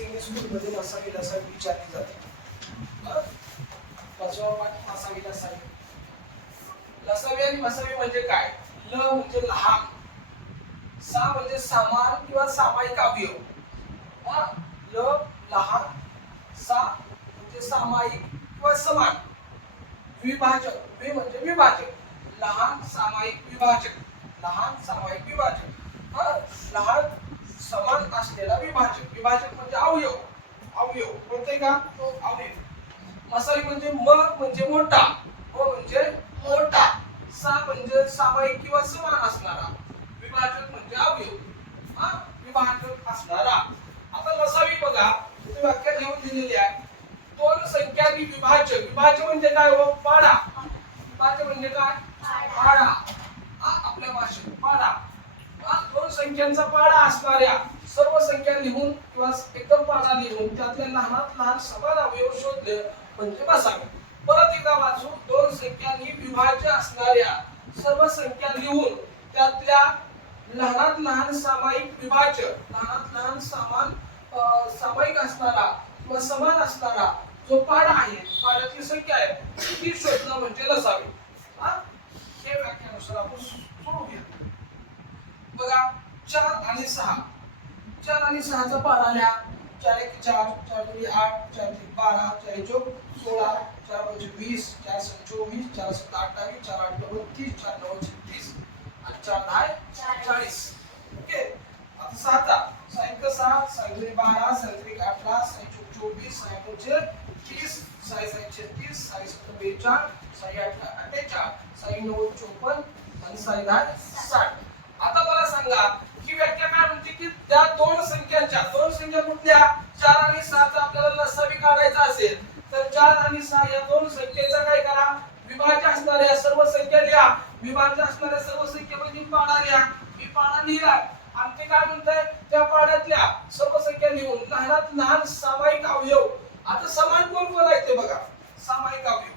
English स्कूलमध्ये नसावी लसावी विचारली जाते. बरं? पाचवा पाठ नसावी लसावी लसावी आणि मसावी म्हणजे काय? ल म्हणजे लहान. सा म्हणजे समान किंवा सामायिक अवयव हा ल लहान सा म्हणजे सामायिक किंवा समान. विभाजक वि म्हणजे विभाजक. लहान सामायिक विभाजक. लहान सामायिक विभाजक. हा लहान समान असलेला विभाजक. विभाजक म्हणजे अवयव. अवयव. कोणते का? अवयव. मसाली म्हणजे म म्हणजे मोठा. म म्हणजे मोठा. सा म्हणजे सामायिक किंवा समान असणारा. विभाजक म्हणजे अवयव. हा? विभाजक असणारा. आता मसावी बघा. तुम्ही वाक्यात लिहून दिलेली आहे. दोन संख्यांनी विभाजक. विभाजक म्हणजे काय हो? पाडा. विभाजक म्हणजे काय? पाडा. हा, आपल्या भाषेत पाडा. संख्यांचा पाडा असणाऱ्या सर्व संख्या लिहून किंवा एकदम पाडा लिहून त्यातल्या लहानात लहान समान अवयव शोधले म्हणजे बसावे परत एकदा वाचू दोन संख्यांनी विभाज्य असणाऱ्या सर्व संख्या लिहून त्यातल्या लहानात लहान सामायिक विभाज्य लहानात लहान सामान सामायिक असणारा किंवा समान असणारा जो पाडा आहे पाड्यातली संख्या आहे ती शोधणं म्हणजे लसावी हा? हे व्याख्यानुसार आपण सुरू घ्या बघा चार आणि सहा चार आणि सहाचा पार आल्या चार एक चार चार दोन्ही आठ चार तीन बारा चार चौक सोळा चार पंचे वीस चार सहा चोवीस चार सात अठ्ठावीस चार आठ नऊ तीस चार नऊ छत्तीस आणि चार दहा चाळीस ओके आता सहाचा सहा सहा सहा बारा सहा अठरा सहा चौक चोवीस सहा तीस साई सहा छत्तीस साई सत्तर बेचाळ साई आठ अठ्ठेचाळ साई नऊ चोपन्न आणि साई दहा साठ आता मला सांगा ही व्याख्या काय म्हणते की त्या दोन संख्यांच्या दोन संख्या कुठल्या? चार आणि सहाचा आपल्याला लसावी काढायचा असेल तर चार आणि सहा या दोन संख्येचा काय करा? विभाज्य असणाऱ्या सर्व संख्या लिहा. विभाज्य असणाऱ्या सर्व संख्येमध्ये म्हणजे पाडा लिहा. मी पाडा लिहिला. आणि ते काय म्हणताय? त्या पाड्यातल्या सर्व संख्या लिहून लहानात लहान सामायिक अवयव. आता समान कोण कोण आहे ते बघा. सामायिक अवयव.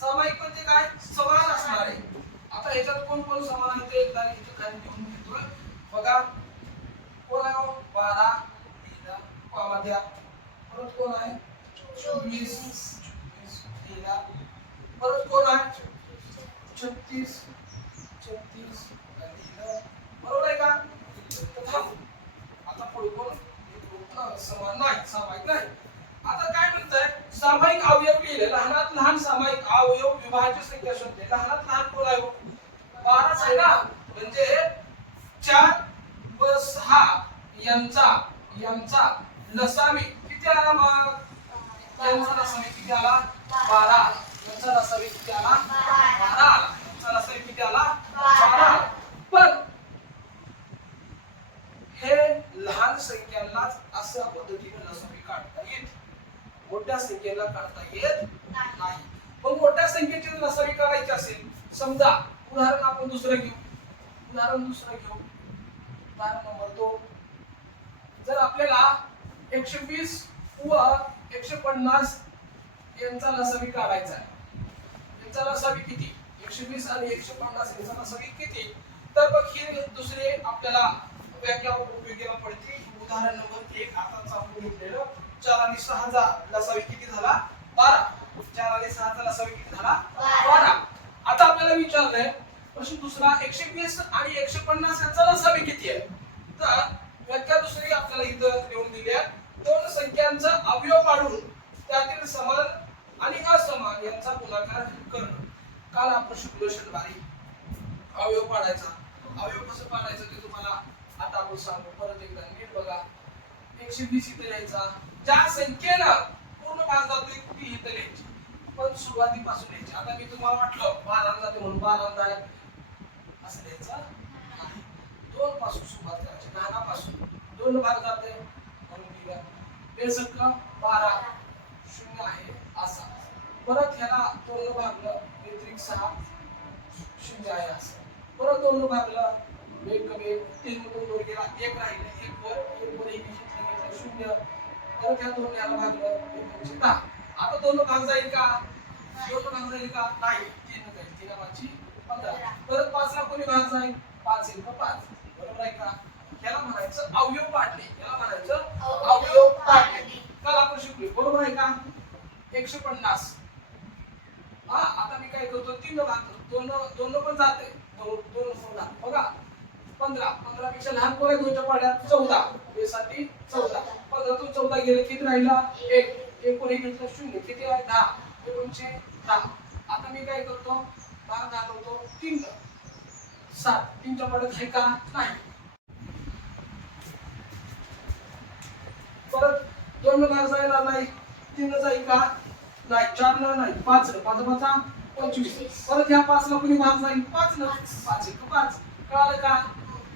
सामायिक म्हणजे काय? समान आहे आता ह्याच्यात कोण कोण समान आहे ते एकदा इथे खाली लिहून बघा. कोण आहे हो? बारा लिहिला कॉमा द्या परत कोण आहे? चोवीस. चोवीस लिहिला परत कोण आहे? छत्तीस. छत्तीस. लिहिलं बरोबर आहे का? आता पुढे कोण? समान नाही सामायिक नाही. आता काय म्हणताय? सामायिक अवयव लिहिले. लहानात लहान सामायिक अवयव विभाज्य संख्या शोधले लहानात लहान कोण आहे हो? बाराच आहे ना म्हणजे चार व सहा यांचा यांचा लसावी किती आला मग? यांचा लसावी किती आला? बारा. यांचा लसावी किती आला? बारा. आला यांचा लसावी किती आला? बारा. पण हे लहान संख्यांनाच अशा पद्धतीने लसावी काढता येत. मोठ्या संख्येला काढता येत नाही. मग मोठ्या संख्येची लसावी काढायची असेल समजा उदाहरण आपण दुसरं घेऊ. उदाहरण दुसरं घेऊ. उदाहरण नंबर दोन. जर आपल्याला एकशे वीस व एकशे पन्नास यांचा लसावी काढायचा आहे. यांचा लसावी किती? एकशे वीस आणि एकशे पन्नास यांचा लसावी किती? तर मग ही दुसरे आपल्याला व्याख्या उपयोगीला पडते उदाहरण नंबर एक आताच आपण घेतलेलं. चार आणि सहाचा लसावी किती झाला? बारा. चार आणि सहाचा लसावी किती झाला? बारा. आता आपल्याला विचारलंय प्रश्न दुसरा एकशे वीस आणि एकशे पन्नास यांचा लसावी किती आहे? तर व्याख्या दुसरी आपल्याला इथं लिहून दिल्या दोन संख्यांचा अवयव काढून त्यातील समान आणि असमान यांचा गुणाकार करणं. काल आपण शिकलो शनिवारी. अवयव पाडायचा. अवयव कसं पाडायचं ते तुम्हाला आता आपण सांगू. परत एकदा नीट बघा. एकशे वीस इथे लिहायचा. ज्या संख्येनं पूर्ण भाग जातोय ती इथे लिहायची. पण सुरुवातीपासून लिहायची. आता मी तुम्हाला म्हटलं बारा जाते म्हणून बारा आहे. असं लिहायचं. दोन पासून सुरुवात करायची. नानापासून दोन भाग जाते. म्हणून बेसक बारा शून्य आहे असा. परत ह्याला दोन भागलं व्यतिरिक्त सहा शून्य आहे असं. परत दोन भागलं एक कमी तीन दोन वर गेला. एक राहिलं. एक वर. एक वर एक शून्य. परत ह्या दोन याला भागलं एक दहा. आता दोन भाग जाईल का? दोन भाग जाईल का? नाही. तीन जाईल. तीन पाचची पंधरा. परत पाचला कोणी भाग जाईल? पाच एक पाच. बरोबर आहे का? याला म्हणायचं अवयव पाडणे. याला म्हणायचं अवयव पाडणे. काल आपण शिकलो बरोबर आहे का? एकशे पन्नास. हा आता मी काय करतो? तीन घालतो दोन दोन पण जाते. दोन दोन सोळा बघा. पंधरा. पंधरा पेक्षा लहान आहे दोनच्या पाड्यात चौदा. साठी चौदा. पंधरातून चौदा गेले किती राहिला? एक. एक कोणी घेतलं शून्य. किती आहे? दहा. एकोणशे दहा. आता मी काय करतो? भाग घालवतो तीन सात. तीनच्या पाड्यात आहे का नाही. परत दोन भाग जायला नाही. तीन जाईल का नाही. चार ला नाही. पाच पाच पाचा पंचवीस. परत ह्या पाच ला कुणी भाग जाईल? पाच ला. पाच एक पाच. कळालं का?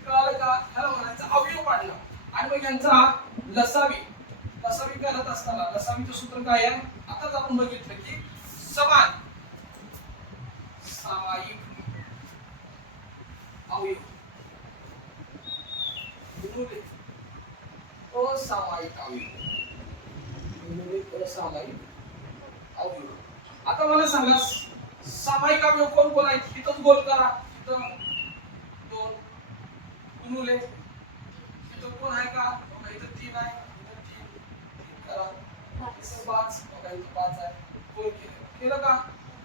कळालं का? ह्याला म्हणायचं अवयव पाडलं. आणि मग यांचा लसावी. लसावी करत असताना लसावीचं सूत्र काय आहे? आताच आपण बघितलं की समान. सामायिक अवयव असामायिक अवयव असामायिक अवयव आता मला सांगा सामायिक अवयव कोण कोण आहेत इथंच गोल करा. इथं दोन. गुणुले इथं कोण आहे का? बघा इथं तीन आहे. इथं तीन. तीन करा. इथं पाच. बघा इथं पाच आहे. गोल केलं. केलं का?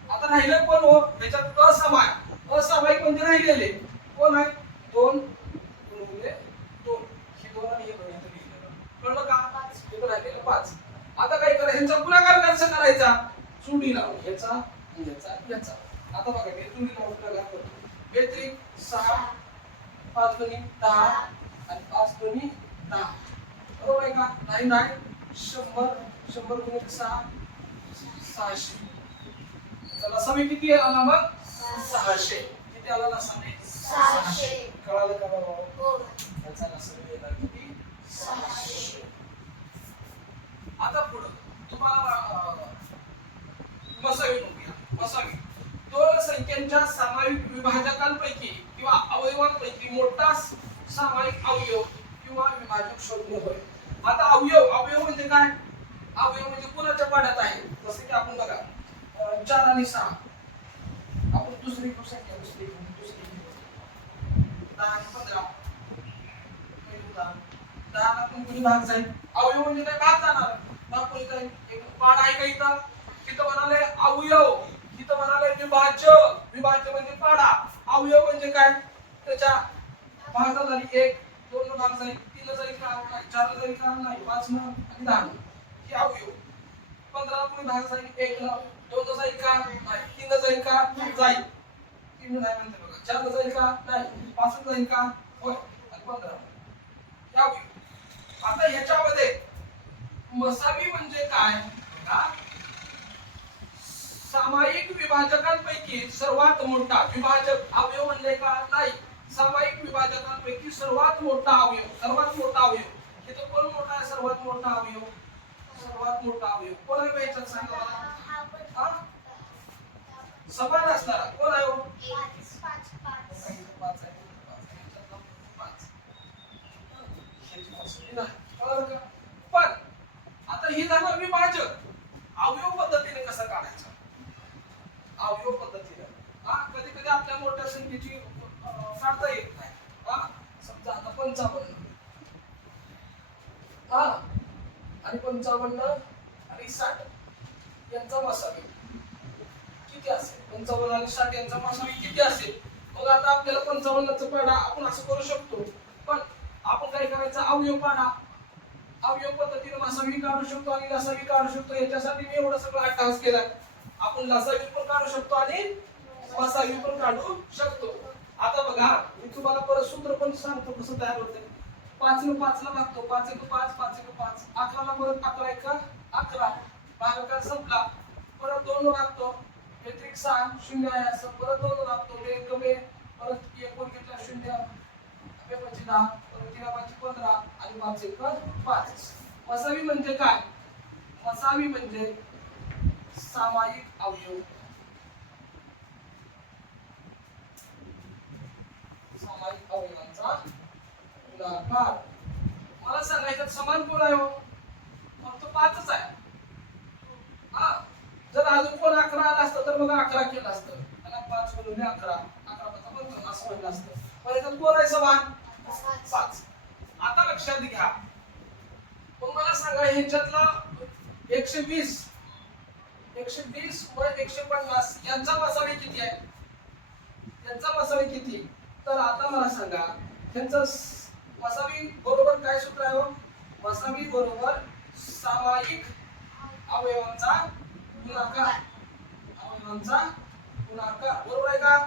आता राहिलं कोण हो? याच्यात असमाय. असामायिक म्हणजे राहिलेले? कोण आहे? दोन गुणुले दोन. ही दोन आणि हे दोन इथं लिहिलेलं. कळलं का? इथं राहिलेलं पाच. आता काय करा? ह्यांचा गुणाकार कसा करायचा? चुडी लावून ह्याचा ह्याचा ह्याचा आता बघा मी चुडी लावून गुणाकार करतो व्यतिरिक्त सहा पाच दोन्ही दहा आणि पाच दोन्ही दहा. बरोबर आहे का? नाही नाही. शंभर शंभर गुणिले सहा सहाशे. त्याला समी किती आला मग सहाशे. किती आला ना समी सहाशे. कळालं का बाबा त्याचा नसलं येणार किती सहाशे आता पुढं. तुम्हाला मसावी बघूया. मसावी दोन संख्यांच्या सामायिक विभाजकांपैकी किंवा अवयवांपैकी मोठा सामायिक अवयव किंवा विभाजक शोधणे होय. आता अवयव अवयव म्हणजे काय? अवयव म्हणजे कुणाच्या पाण्यात आहे? जसं की आपण बघा चार आणि सहा. आपण दुसरी संख्या दुसरी घेऊ दुसरी घेऊ दहा आणि पंधरा पहिलं उदाहरण. दहाला पण कोणी भाग जाईल? अवयव म्हणजे काय भाग जाणार? भाग कोणी जाईल एक पाड आहे का इथं? तिथं म्हणाले अवयव तिथं म्हणाले विभाज्य. विभाज्य म्हणजे पाडा. अवयव म्हणजे काय? त्याच्या भागात झाली एक दोन भाग जाईल तीन जाईल का? नाही चार जाईल का? नाही पाच न आणि दहा न. ही अवयव पंधरा कोणी भाग जाईल? एक न. दोन जाईल का? नाही तीन जाईल का? जाईल. तीन नाही म्हणते बघा. चार जाईल का? नाही पाच जाईल का? होय. आणि पंधरा आता ह्याच्यामध्ये मसावी म्हणजे काय. सामायिक विभाजकांपैकी सर्वात मोठा विभाजक अवयव म्हणजे का नाही. सामायिक विभाजकांपैकी सर्वात मोठा अवयव सर्वात मोठा अवयव. इथं कोण मोठा आहे? सर्वात मोठा अवयव. सर्वात मोठा अवयव. कोण आहे याच्यात सांगा. मला हा? समान असणारा. कोण आहे हो? पाच पाच काही इथं पाच आहे, इथं पाच आहे, ह्याच्यात पाच. ह्याची मस्ती नाही. कळलं पण आता ही झालं विभाजक अवयव पद्धतीने कसं काढायचं? अवयव पद्धतीने. हा कधी कधी आपल्या मोठ्या संख्येची काढता येत नाही. हा समजा आता पंचावन्न. हा आणि पंचावन्न आणि साठ यांचा मसावी किती असेल? पंचावन्न आणि साठ यांचा मसावी किती असेल? मग आता आपल्याला पंचावन्नचा पाडा आपण असं करू शकतो. आपण काय करायचं? अवयव पाना अवयव पद्धतीने मासावी काढू शकतो आणि लसावी काढू शकतो. याच्यासाठी मी एवढं सगळं अट्टास केला आपण लसावी पण काढू शकतो आणि मसावी पण काढू शकतो. आता बघा मी तुम्हाला परत सूत्र पण सांगतो कसं तयार होते पाच न पाच ला भागतो. पाच एक पाच पाच एक पाच. अकराला परत अकरा एक अकरा. भागाकार संपला. परत दोन भागतो. व्यतिरिक्त सहा शून्य आहे असं. परत दोन भागतो. एक कमी परत एक वर घेतला शून्य. दहा. परत पंधरा आणि पाच एक पाच मसावी म्हणजे काय? मसावी म्हणजे सामायिक अवयव. सामायिक अवयवांचा गुणाकार मला सांगायचं समान कोण आहे हो? फक्त पाचच आहे. हा जर अजून कोण अकरा आला असतं तर मग अकरा केलं असतं. आणि पाच बोलून अकरा. अकरा पाच असं म्हणलं असतं. पण याच्यात कोण आहे समान? पाच. आता लक्षात घ्या. मग मला सांगा ह्याच्यातला एकशे वीस एकशे वीस व एकशे पन्नास यांचा मसावी किती आहे? यांचा मसावी किती? तर आता मला सांगा ह्यांचा मसावी बरोबर काय सूत्र आहे हो? मसावी बरोबर सामायिक अवयवांचा गुणाकार. अवयवांचा गुणाकार. बरोबर आहे का?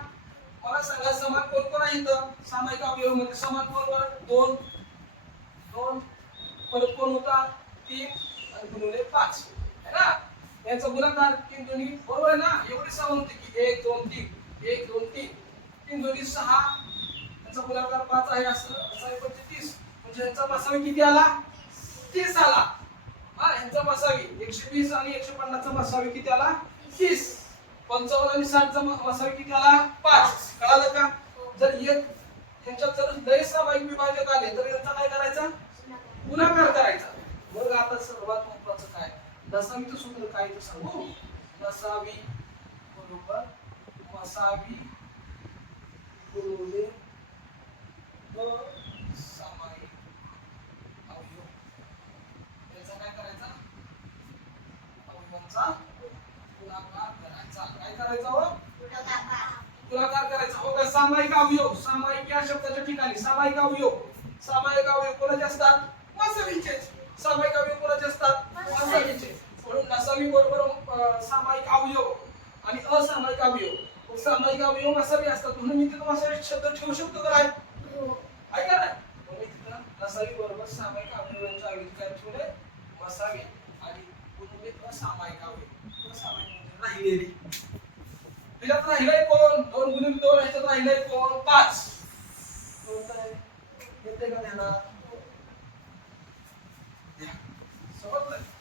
मला सांगा समान कोण कोण आहे इथं? सामायिक अवयव म्हणजे समान कोण कोण दोन दोन परत कोण होता? तीन आणि गुणवले म्हणजे पाच. है ना? यांचा गुणाकार तीन दोन्ही बरोबर आहे ना? एवढी समान होती की एक दोन तीन. एक दोन तीन. तीन दोन्ही सहा. यांचा गुणाकार पाच आहे असं असं आहे तीस. म्हणजे यांचा मसावी किती आला? तीस आला. हा यांचा मसावी एकशे वीस आणि एकशे पन्नासचा मसावी किती आला? तीस. पंचावन्न आणि साठचा म- की त्याला पाच. कळालं का? जर एक यांच्यात जर लय सामायिक विभाजक आले तर याचा काय करायचा? गुणाकार करायचा. मग आता सर्वात महत्वाचं काय? दसावीचं सूत्र काय तर सांगू? दसावी बरोबर मसावी गुणिले सामायिक अवयव. याचा काय करायचा? अवयवांचा काय करायचं हो गुणाकार करायचा हो काय सामायिक अवयव सामायिक या शब्दाच्या ठिकाणी सामायिक अवयव सामायिक अवयव कोणाचे असतात वासवीचे सामायिक अवयव कोणाचे असतात वासवीचे म्हणून नसावी बरोबर सामायिक अवयव आणि असामायिक अवयव सामायिक अवयव वसावी असतात म्हणून मी तिथं वसावी शब्द ठेवू शकतो का काय ऐका ना मग मी तिथं नसावी बरोबर सामायिक अवयवांच्या ऐवजी काय ठेवले वसावी आणि गुणुले सामायिक अवयव असामायिक राहिलेली. त्याच्यात राहिलाय कोण? दोन गुणिले दोन ह्याच्यात राहिलाय कोण? पाच. येते का त्याला? हो. समजलं?